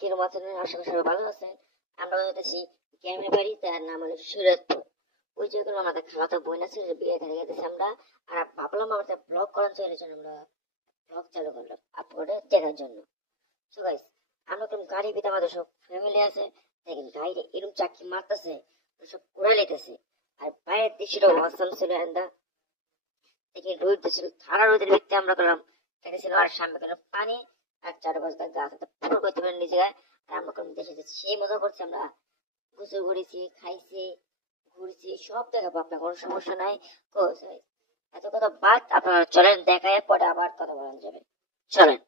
কিরকম আছেন? আশা করি সবাই ভালো আছেন। আমরা যাচ্ছি গ্রামের বাড়ি, তার নাম হলো সুরতপুর। ওই যেগুলো আমাদের খালাতো বোন আছে, বিয়ে এখানে গেছি আমরা। আর ভাবলাম আমরা ব্লগ করার জন্য আমরা ব্লগ চালু করলাম আপলোডে দেখার জন্য। সো গাইস, আমরা কোন গাড়ি ভিতরে আমাদের সব ফ্যামিলি আছে, দেখেন গাড়িটা এরকম চাকি মারতেছে, সব উড়ে লেতেছে। আর বাইরের দৃশ্যটা অসাম ছিল। দেখি রোদ ছিল, সারা রোদের ভিত্তি আমরা করলাম ছিল। আর সামনে গেল পানি, আর চারপাশে গাছ পুরো করতে পারেন নিজে গায়ে। আর আমরা কোন দেশে সেই মজা করছি, আমরা গোসল করেছি, খাইছি, ঘুরছি, সব দেখাবো। আপনার কোনো সমস্যা নাই। এত কথা বাদ, আপনারা চলেন দেখায়, পরে আবার কথা বলা যাবে। চলেন।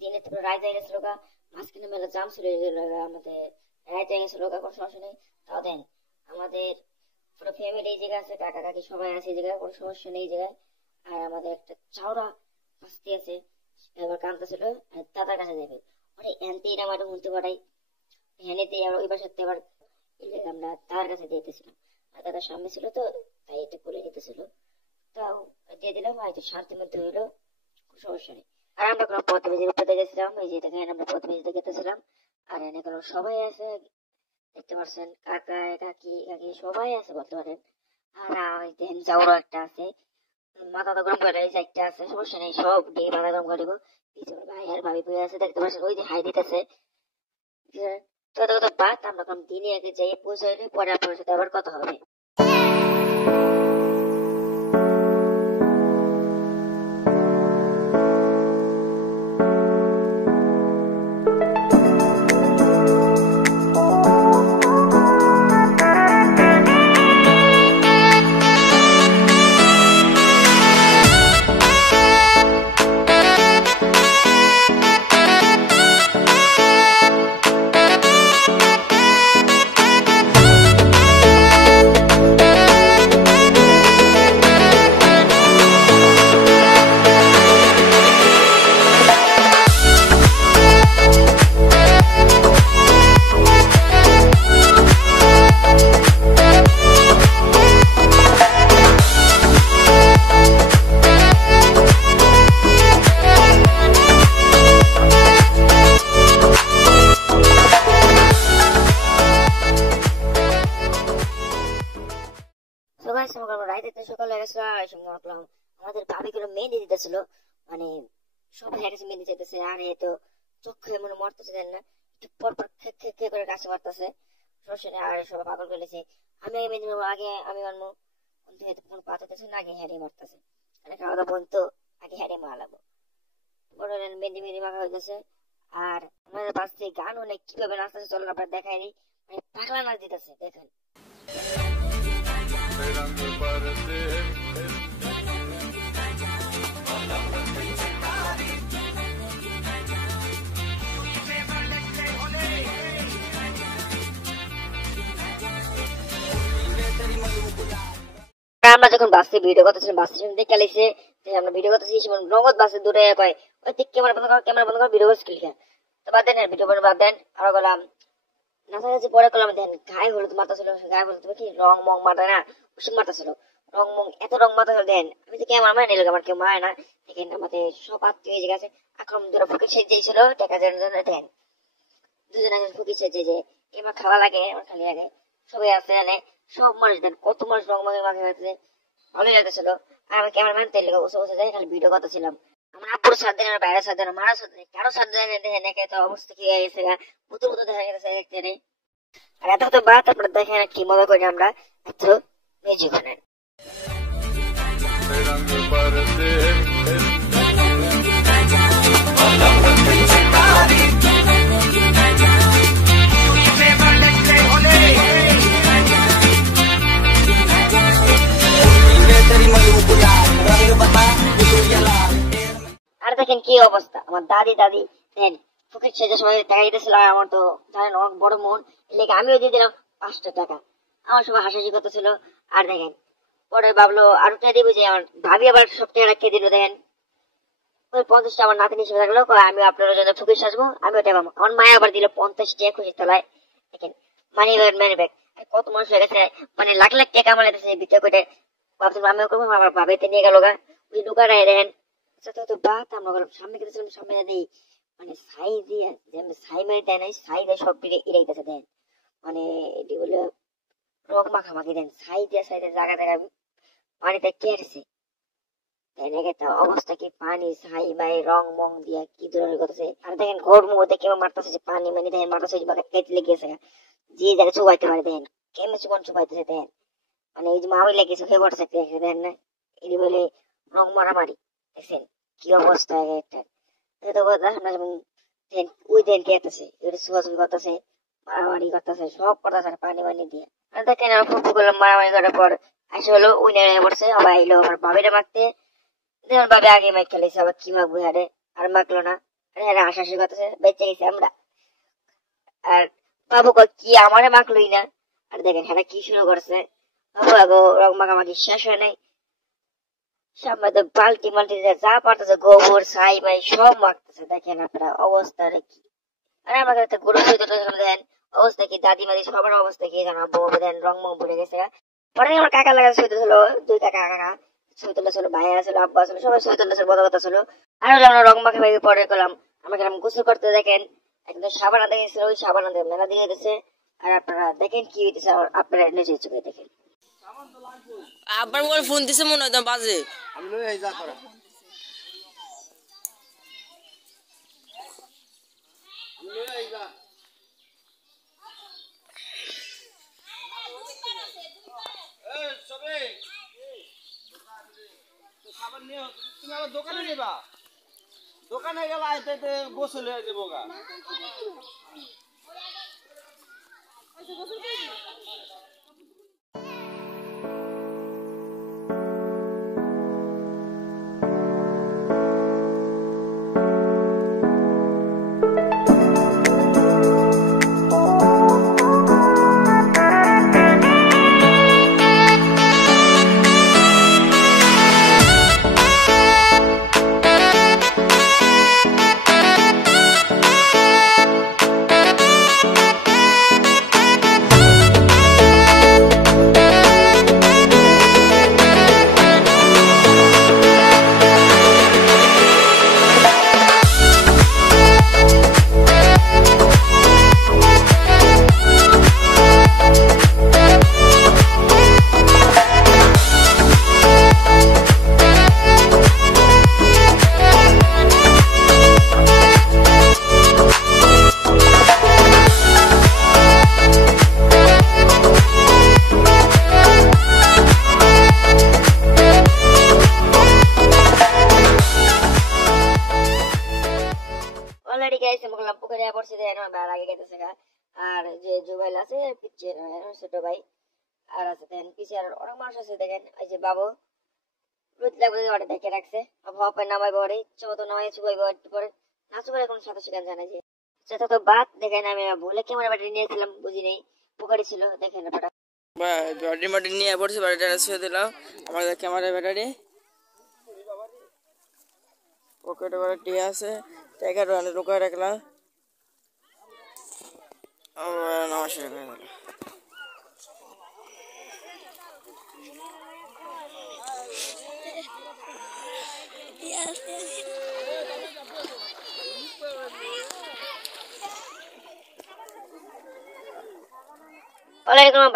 দিনে রাইতে গেছিল, মাঝখানে মেলা জাম ছিল, আমাদের রাইতে গেছিল, কোনো সমস্যা নেই। তাও দেন আমাদের পুরো ফ্যামিলি এই জায়গায় আছে, কাকা কাকি সবাই আছে এই জায়গায়, কোনো সমস্যা নেই এই জায়গায়। আর আমাদের একটা চাওড়া পাস্তি আছে, এবার কান্তা ছিল, দাদার কাছে যাবে। ওরে এনতে এটা আমার শুনতে পারাই হেনেতে ওই বাসাতে আবার আমরা তার কাছে দিতেছিলাম। আর দাদার সামনে ছিল তো, তাই এটা করে নিতেছিল, তাও দিয়ে দিলাম। হয়তো শান্তির মধ্যে হইলো, কোনো সমস্যা নেই। আর আমরা কোনো পথবেজির উপরে গেছিলাম, এই যে দেখেন আমরা পথবেজিতে গেতেছিলাম। আর এনে কোনো সবাই আছে, দেখতে পাচ্ছেন, কাকা কাকি কাকি সবাই আছে বলতে পারেন। আর দেখেন চাউরা একটা আছে, মাথা তো গরম করে একটা আছে, সমস্যা নেই, সব দিয়ে মাথা গরম করে দেবো। পিছনে ভাই আর ভাবি বই আছে, দেখতে পাচ্ছেন, ওই যে হাই দিতেছে। তো বাদ, আমরা কোন দিনে আগে যাই পৌঁছাইলে পরে আপনার সাথে আবার কথা হবে। সকালে আমাদের ভাবিগুলো মেহেন্দি দিতেছিল, মানে সবাই মেহেন্দি চাইতেছে। আর এ তো চোখে মনে মরতেছে, দেন না, একটু পরপর খে করে গাছে মারতেছে। আর সবাই পাগল করেছে, আমি আগে মেহেন্দি মারবো, আগে আমি মারবো, কোনো পাতাতেছে না, আগে হ্যারে মারতেছে। খাওয়া দাওয়া বলতো আগে হ্যারে মারা লাগবো, মেহেন্দি মাখা হয়ে গেছে। আর আমাদের পাশ থেকে গান অনেক কিভাবে নাচতেছে, চলেন আপনার দেখাই দিই। মানে পাগলা নাচ দিতেছে, দেখেন। আমরা যখন বাসে ভিডিও করতেছিলাম বাসে দেখে আইছে আমরা ভিডিও করতেছি নগদ বাসে দূরে কয় ওই ঠিক ক্যামেরা বন্ধ কর ভিডিও করছিস কি তো বাদ দেন ভিডিও করে বাদ দেন আরো গেলাম নাচা নাচি পরে করলাম দেন গায়ে হলুদ মারতেছিল গায়ে হলুদ কি রং মং মারতে না ওষুধ মারতেছিল রং মং এত রং মারতেছিল দেন আমি তো ক্যামেরা মানে নিলাম আমার কেউ মারে না দেখেন আমাদের সব আত্মীয় যে গেছে আক্রমণ দুটো ফুকে সেজেছিল টাকা জন্য দেন দুজনে ফুকি সেজে যে এবার খাওয়া লাগে আমার খালি লাগে সবাই আছে জানে সব মানুষ দেন কত মানুষ রং মাখে মাখে মাখছে ভালোই লাগতেছিল আর আমি ক্যামেরাম্যান তেল বসে বসে যাই খালি ভিডিও করতেছিলাম আমার আপুর সাথ দেন বাইরে সাথ দেন মারা সাথ দেন কারো সাথ দেন দেখেন একে তো অবস্থা কি হয়ে গেছে বুতু বুতু দেখা গেছে দেখতে নেই আর এত তো বাদ আপনারা দেখেন কি মজা করি আমরা এত মিউজিক শোনেন আর দেখেন কি অবস্থা আমার দাদি দেখেন ফকির সেজে সবাই টাকা দিতেছিল আমার তো জানেন অনেক বড় মন লেগে আমিও দিয়ে দিলাম 500 টাকা আমার সবাই হাসাহাসি করতেছিল আর দেখেন পরে ভাবলো আরো টাকা দিবো যে আমার ভাবি আবার সব টাকা রাখিয়ে দিল দেখেন ওই 50টা আমার নাতিনি হিসেবে থাকলো আমি আপনার জন্য ফকির সাজবো আমি ওটা পাবো আমার মায়ে আবার দিল 50 টাকা খুশি তলায় দেখেন মানি ব্যাগ কত মানুষ হয়ে গেছে মানে লাখ লাখ টাকা আমার লাগতেছে ভিতরে করে ভাবছিলাম আমিও করবো আমার ভাবিতে নিয়ে গেল গা ওই দোকানে দেখেন তো বাত আমরা সামনে গেছিলাম সামনে দিই মানে ছাই দিয়ে ছাই মেরে দেয় না ছাই দেয় সব ইরাইতেছে দেন মানে এটি বলে রং মাখামাখি দেন ছাই দিয়ে জায়গা জায়গা পানিতে কেটেছে অবস্থা কি পানি ছাই বাই রং মং দিয়া কি ধরনের করতেছে আর দেখেন ঘর মুহূর্তে কেমন মারতেছে পানি মানে দেখেন মারতেছে কেটে লেগেছে যে জায়গায় চুবাইতে পারে দেখেন কেমন চুবান চুবাইতেছে দেখেন মানে এই যে মামি লেগেছে হয়ে পড়ছে দেখেন না এটি বলে রং মারামারি দেখছেন কি অবস্থা একটা ওই দেন খেতেছে ছুয়াছুয়ি করতেছে মারামারি করতেছে সব করতেছে পানি পানি দিয়ে আর দেখেন ফুটু করলাম মারামারি করার পর আসে হলো ওই নেড়ে পড়ছে আবার এলো আমার বাবিটা মাখতে দেখুন ভাবে আগে মাইক খেলেছে আবার কি মাখবো হারে আর মাখলো না হাসাহাসি করতেছে বেঁচে গেছে আমরা আর বাবু কি আমারে মাখলোই না আর দেখেন হ্যাঁ কি শুরু করছে বাবু আগো রং মাখামাখি শেষ হয় নাই সামনে তো বালতি মালতি যা পারতেছে গোবর ছাই মাই সব মাখতেছে দেখেন আপনারা অবস্থা কি আর আমার কাছে গরু দেন অবস্থা কি দাদি মাদি সবার অবস্থা কি জানা বউ দেন রং মং ভরে গেছে পরে আমার কাকা লাগা সইতে ছিল 2 কাকা সৈতলা ছিল ভাইয়া ছিল আব্বা ছিল সবাই সৈতলা ছিল বড় কথা ছিল আর আমরা রং মাখে ভাই পরে করলাম আমরা গেলাম গোসল করতে দেখেন একদম সাবান দেখেছিল ওই সাবান মেলা দিয়ে দিচ্ছে আর আপনারা দেখেন কি হইতেছে আপনারা নিজে চোখে দেখেন আবার মোবাইল ফোন দিছে মনে হয় বাজে আমি লই আই যা করা আমি লই আই যা এই সবে তো সাবান নিয়ে তুমি আমার দোকানে নেবা দোকানে গেল আইতে গোসল হয়ে যাবো গা অলরেডি গাইছে মুখলাম পুকুরে পড়ছে দেন আমার আগে গেছে আর যে জুবাইল আছে পিছে ছোট ভাই আর আছে দেন পিছে আর অনেক মানুষ আছে দেখেন এই যে বাবু রোদ লাগবে ওটা দেখে রাখছে ভাপে নামাইবো ওরে চোখ তো নামাই চুবাইবো একটু পরে নাচু করে কোনো সাথে সেখানে জানা যে সেটা তো বাদ দেখেন আমি ভুলে ক্যামেরা ব্যাটারি নিয়েছিলাম বুঝি নেই পুকুরে ছিল দেখেন ব্যাটারি মাটি নিয়ে পড়ছে, ব্যাটারি ছুঁয়ে দিলাম আমাদের ক্যামেরা ব্যাটারি। পকেটে করে টিয়া আছে, টাকা লুকায় রাখলাম। নমস্কার।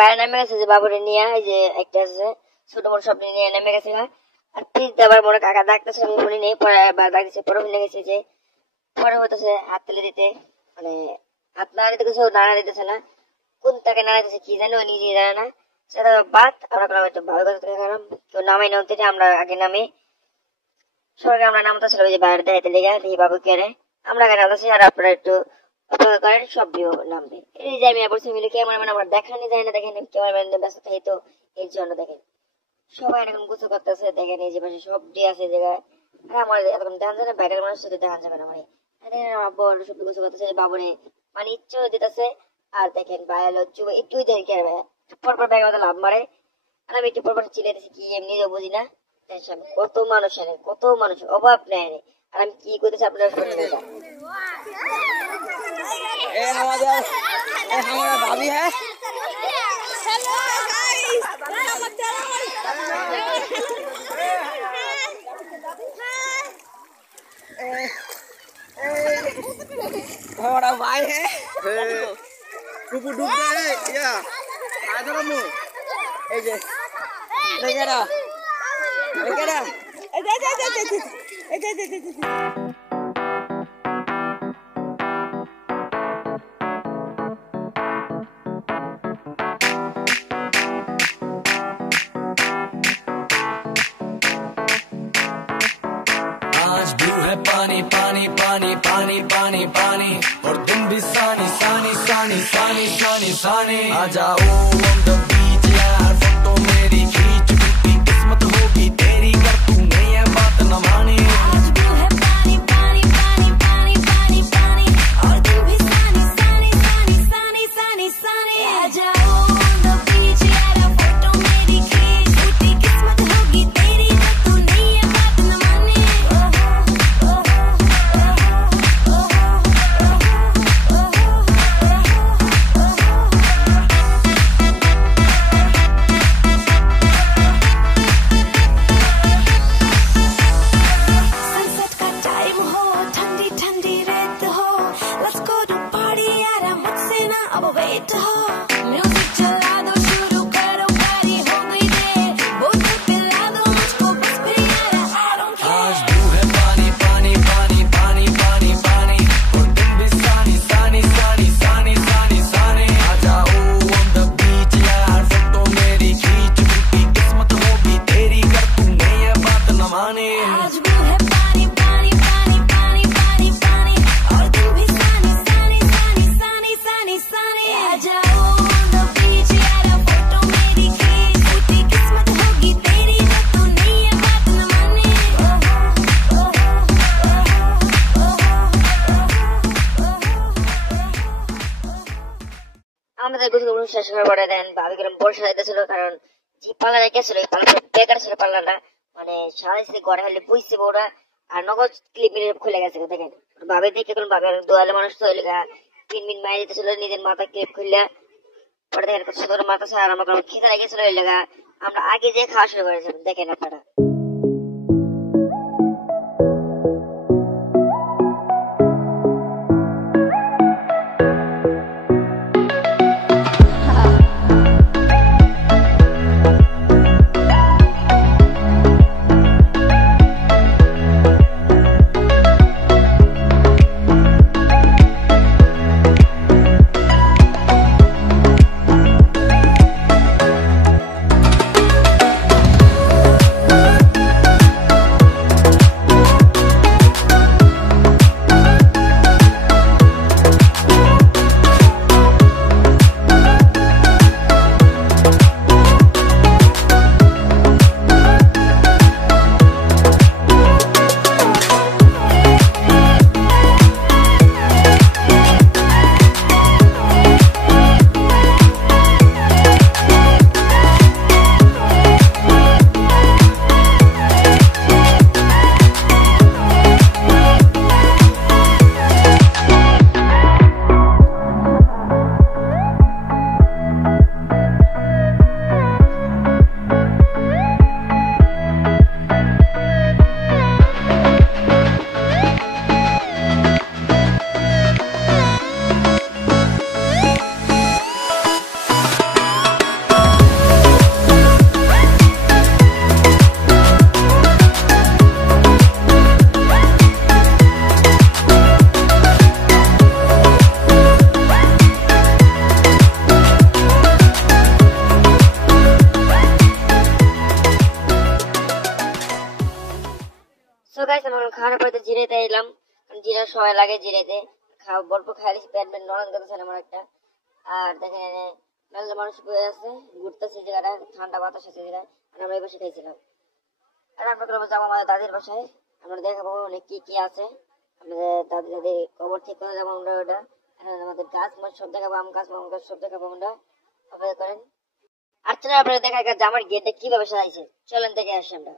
বাইরে নেমে গেছে যে বাবুরে নিয়ে, এই যে একটা আছে ছোট মোট সব নিয়ে নেমে গেছে। আর পিস দেবার মনে কাকা ডাকতেছে, আমি মনে নেই, পরে ডাকতেছে, পরে ভুলে গেছে যে পরে হতেছে হাত তুলে দিতে, মানে হাত নাড়া দিতে গেছে, নাড়া দিতেছে না, কোন তাকে নাড়া দিতেছে কি জানি, ও নিজে জানে না। সেটা বাদ আমরা করলাম একটু ভালো কথা কারণ কেউ নামাই নামতে, আমরা আগে নামে সবাইকে আমরা নামতেছিল ওই যে বাইরে দেখাইতে লেগে দেখি বাবু কে আমরা আগে নামতেছি, আর আপনারা একটু অপেক্ষা করেন, সব ভিউ নামবে। এই যে আমি বলছি মিলে ক্যামেরাম্যান আমরা দেখানি যায় না, দেখেন ক্যামেরাম্যান ব্যস্ত থাকি তো এর জন্য। দেখেন সবাই এখন গুছো করতেছে, দেখেন এই যে পাশে সব দিয়ে আছে জায়গায়। আর আমার এতক্ষণ দেখা যায় না, বাইরের মানুষ সাথে দেখা যাবে না। মানে বড় সব গুছো করতেছে, বাবুরে মানে ইচ্ছে দিতেছে। আর দেখেন বাইরে একটুই দেখি পরপর ব্যাগের মতো লাভ মারে, আর আমি একটু পরপর চিলে দিচ্ছি কি এমনি বুঝি না। কত মানুষ এনে, কত মানুষ অভাব নেয়, আর আমি কি করতেছি আপনারা भाभी है हमारा भाई है, डूब गए या आधर मु ए जे लेकेरा लेकेरा पानी पानी पानी पानी पानी पानी और तुम भी सानी सानी सानी सानी सानी सानी आ जाओ on the beach यार, फोटो मेरी खींच, टूटी किस्मत होगी तेरी कर तू नहीं है बात न मानी। आज भी है पानी पानी पानी पानी पानी पानी और तुम भी सानी सानी सानी सानी सानी सानी आ जाओ on the beach यार, फोटो मेरी खींच, टूटी किस्मत होगी तेरी कर तू नहीं है बात न मानी। আমাদের গুছগুলো শেষ হওয়ার পরে দেন ভাবি গেলাম বর্ষা যাইতেছিল, কারণ যে পাল্লা রেখেছিল এই পাল্লা বেকার ছিল, পাল্লাটা মানে সারাইছে ঘরে হলে বুঝছে ওরা, আর নগদ ক্লিপ মিলে খুলে গেছে। দেখেন ভাবে দেখে কোন ভাবে দোয়ালে মানুষ তো তিন মিন মায়ে যেতেছিল, নিজের মাথা ক্লিপ খুললে পরে দেখেন কত সুন্দর মাথা ছাড়া আমার খিদা লেগেছিল, ওই লেগা আমরা আগে যে খাওয়া শুরু করেছিলাম। দেখেন আপনারা সো গাইস আমরা খাওয়ার পরে জিরাইতে এলাম, কারণ জিরা সময় লাগে জিরাইতে। খাওয়া গল্প খাইলে পেট পেট নরম করতেছে আমার একটা। আর দেখেন মেলা মানুষ বসে আছে, ঘুরতেছে জায়গাটা, ঠান্ডা বাতাস আছে জায়গা। আর আমরা এই বসে খাইছিলাম। আর আমরা যাবো আমাদের দাদির বাসায়, আমরা দেখাবো অনেক কি কি আছে। আমাদের দাদি দাদি কবর ঠিক করে যাবো আমরা ওটা। আমাদের গাছ মাছ সব দেখাবো, আম গাছ মাম গাছ সব দেখাবো আমরা। অপেক্ষা করেন। আর চলেন আপনারা দেখা গেছে আমার গেটে কিভাবে সাজাইছে, চলেন দেখে আসি আমরা।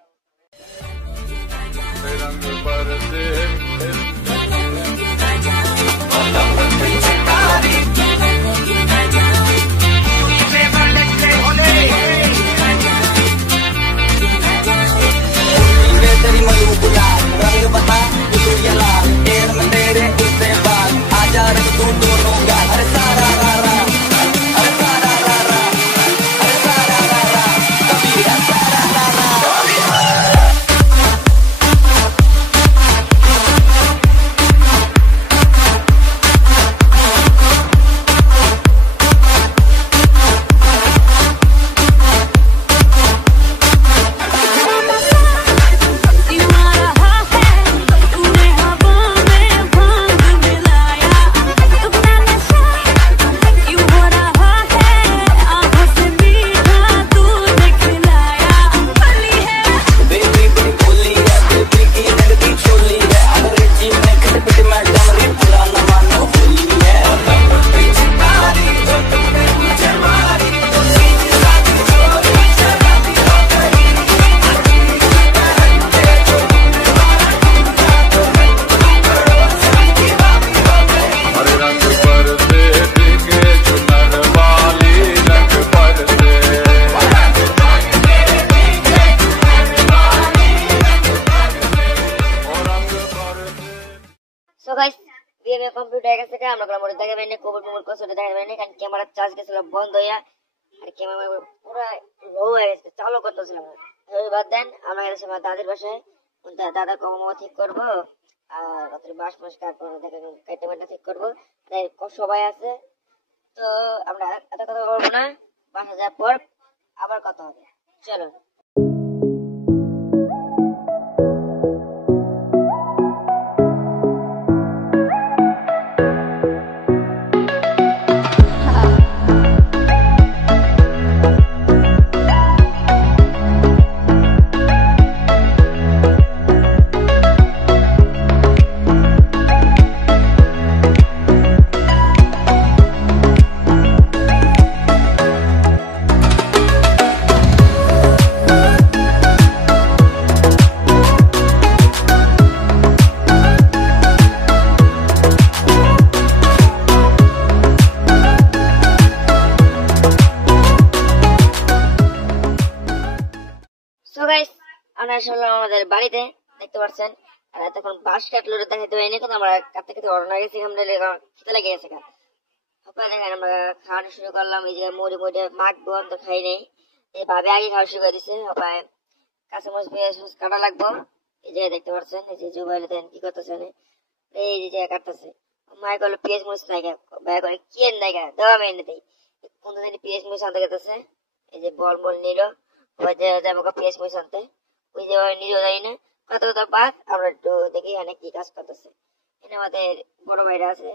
तेरी मयूं गुलाल रंग बता तू ये लाल तेर में तेरे उससे बाल आजा रख तू दोनों गाल अरे सारा रा रा अरे सारा रा रा अरे सारा रा रा कबीरा सारा रा रा সো গাইস বিয়ে কমপ্লিট হয়ে গেছে, আমরা কোনো মোড়ে দেখাবেন না, কোভিড মোড় কোসে দেখাবেন না, কারণ ক্যামেরার চার্জ গেছিল বন্ধ হইয়া। আর ক্যামেরা পুরো লো হয়ে গেছে, চালু করতেছিলাম। বাদ দেন আমরা গেছি আমার দাদির বাসায়, দাদা কমা ঠিক করবো। আর রাত্রে বাস মাস কাটবো, কেটে মেটে ঠিক করবো। সবাই আছে, তো আমরা এত কথা বলবো না, বাসা যাওয়ার পর আবার কথা হবে, চলো। আমরা আসলাম আমাদের বাড়িতে, দেখতে পাচ্ছেন। আর তখন বাঁশ কাটলো দেখাতে হয়নি, কিন্তু আমরা কাটতে কাটতে অরণা গেছি, খেতে লেগে গেছে। দেখেন আমরা খাওয়ানো শুরু করলাম, এই যে মুড়ি মুড়ি মাখবো, তো খাই নেই। এই ভাবে আগে খাওয়া শুরু করে দিছে। কাঁচামরিচ পেঁয়াজ কাটা লাগবো, এই যে দেখতে পাচ্ছেন। এই যে জুবাইলে দেন কি করতেছেন, এই যে কাটতেছে। মায়ের করলো পেঁয়াজ মরিচ নাই, ভাই করে কি নাই দেওয়া আমি এনে দিই। কোন দিন পেঁয়াজ মরিচ আনতে গেতেছে, এই যে বল বল নিল, যাবো পেঁয়াজ মরিচ আনতে। ওই যে নিজেও যাই না, কত কত বাদ। আমরা একটু দেখি এখানে কি কাজ করতেছে। এখানে আমাদের বড় ভাইরা আছে,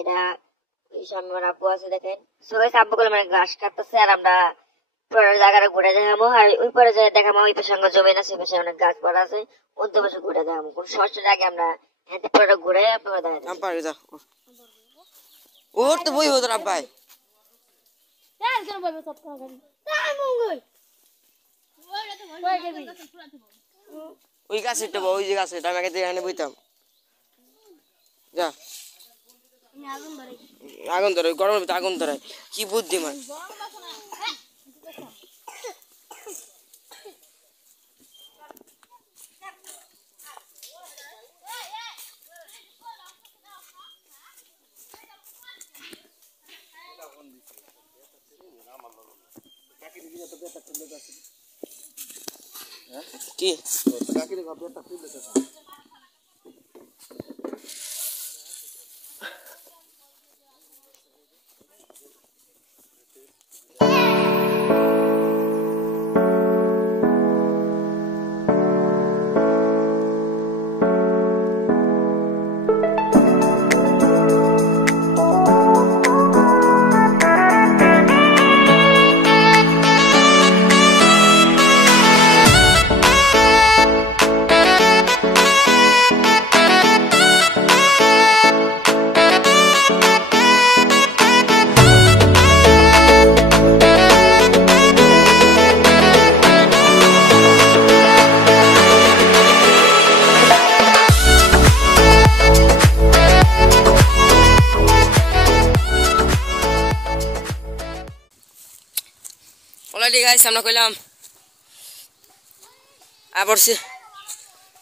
এটা ওই সামনে আমার আব্বু আছে, দেখেন। সবাই আব্বু গুলো মানে ঘাস কাটতেছে। আর আমরা পরের জায়গাটা ঘুরে দেখাবো, আর ওই পরে দেখাবো ওই পাশে জমি আছে, পাশে অনেক গাছপালা আছে, ওদের পাশে ঘুরে দেখাবো। কোন সমস্যার আগে আমরা এতে পরে ঘুরে আপনারা দেখাবো। ওর তো বই হতো আব্বাই ওই গাছে ওই যে গাছে আমি এখানে বইতাম। যা আগুন ধরে, গরমের ভিতরে আগুন ধরে, কি বুদ্ধিমান। কি গাইস আমরা কইলাম আবরছি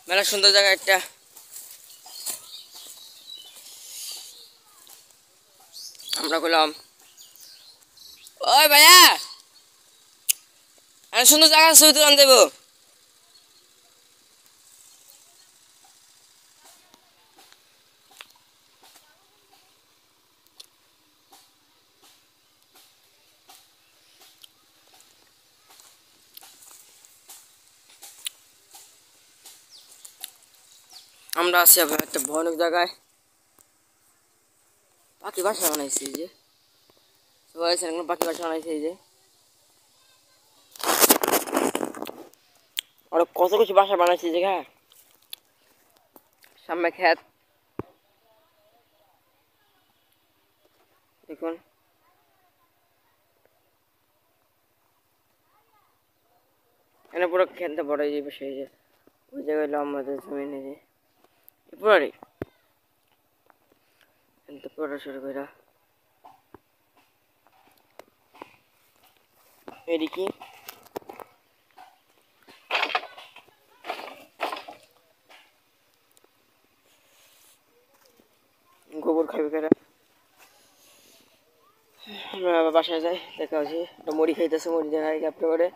মেলা সুন্দর জায়গা একটা আমরা কইলাম ওই ভাইয়া আমি সুন্দর জায়গা ছবি তুলে দেবো আমরা আছি একটা ভয়ানক জায়গায় পাখি বাসা বানাইছি যে সবাই পাখি বাসা বানাইছে এই যে আর কত কিছু বাসা বানাইছে জায়গা সামনে খেত দেখুন এখানে পুরো খেতে বড় এই বসে যে ওই জায়গায় আমাদের জমিনে যে পুরারি কিন্তু পুরো শুরু করে এদিকে গোবর খাইবে কেরা আমরা বাসায় যাই দেখা হচ্ছে মুড়ি খাইতেছে মুড়ি দেখা আপনি করে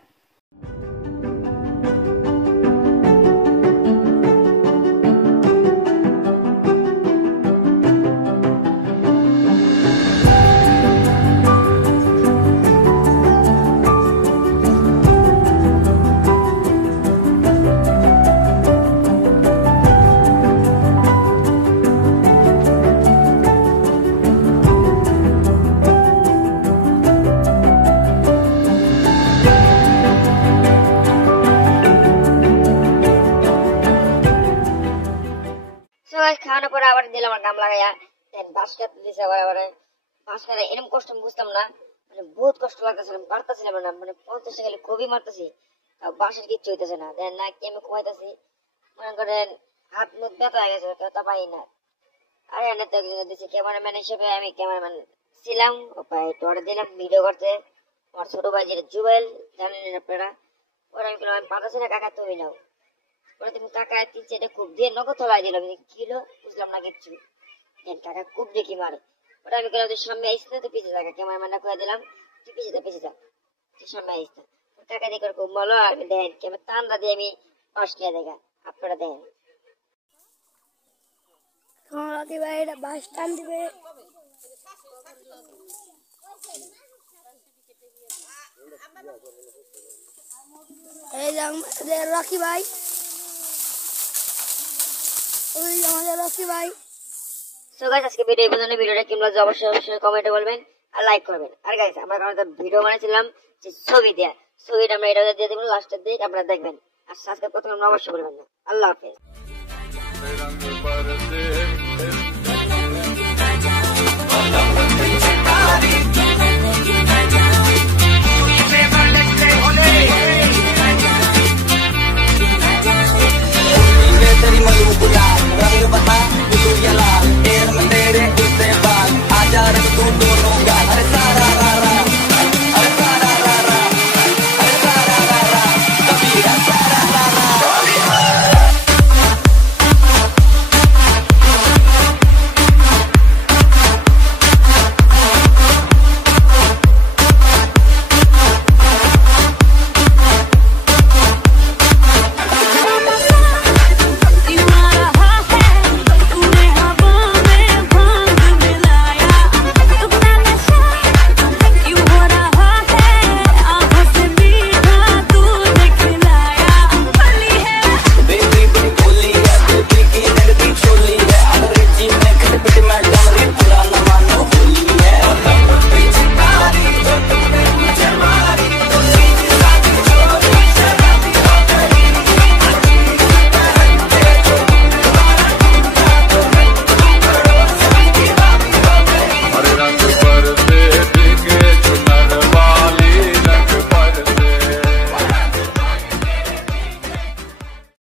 খাওয়ানোর পরে আবার দিলাম আমার গাম লাগাইয়া বাঁশ কাটতে দিছে আবার বাঁশ কাটা এরকম কষ্ট বুঝতাম না মানে বহুত কষ্ট লাগতেছিল পারতেছিলাম না মানে 50 টাকা খুবই মারতেছি বাঁশের কিচ্ছু হইতেছে না দেন না কি আমি ঘুমাইতেছি মনে করেন হাত মুখ ব্যথা হয়ে গেছে কেউ তা পাই না আরে এনে তো একজন দিচ্ছে ক্যামেরাম্যান হিসেবে আমি ক্যামেরাম্যান ছিলাম টোয়ারে দিলাম ভিডিও করতে আমার ছোট ভাই যেটা জুবেল জানেন আপনারা ওরা আমি বললাম আমি পারতেছি না কাকা তুমি নাও ওরা তুমি কাকা 3-4টা কূপ দিয়ে নগদ হলাই দিল কিলো বুঝলাম না কিচ্ছু কাকা কূপ দিয়ে কি মারে ওরা আমি বললাম সামনে আসতে তো পিছিয়ে থাকা ক্যামেরাম্যানটা করে দিলাম তুই পিছিয়ে যা তুই সামনে আসতে টাকা দিয়ে করে বলো আর দেখেন ক্যামেরা টান্ডা দিয়ে আমি পাশ নিয়ে দেখা আপনারা দেখেন বাস টান দিবে এই যে আমাদের রকি ভাই ওই আমাদের রকি ভাই সো গাইস আজকে ভিডিও এই পর্যন্ত ভিডিওটা কেমন লাগছে অবশ্যই কমেন্টে বলবেন আর লাইক করবেন আর গাইস আমরা একটা ভিডিও বানাইছিলাম যে ছবি দেয়া ছবিটা আমরা এটা দিয়ে দেব লাস্টের দিকে আপনারা দেখবেন আর সাবস্ক্রাইব করতে আমরা অবশ্যই বলবেন না আল্লাহ হাফেজ